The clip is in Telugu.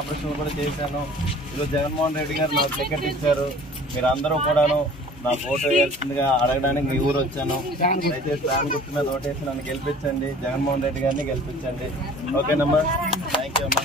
ఆపరేషన్ కూడా చేశాను. ఈరోజు జగన్మోహన్ రెడ్డి గారు నాకు టికెట్ ఇచ్చారు. మీరందరూ కూడాను నాకు ఓటు వేయాల్సిందిగా అడగడానికి మీ ఊరు వచ్చాను. అయితే ప్లాన్ గుర్తు మీద ఓటేసి నన్ను గెలిపించండి, జగన్మోహన్ రెడ్డి గారిని గెలిపించండి. ఓకేనమ్మా, థ్యాంక్ యూ అమ్మా.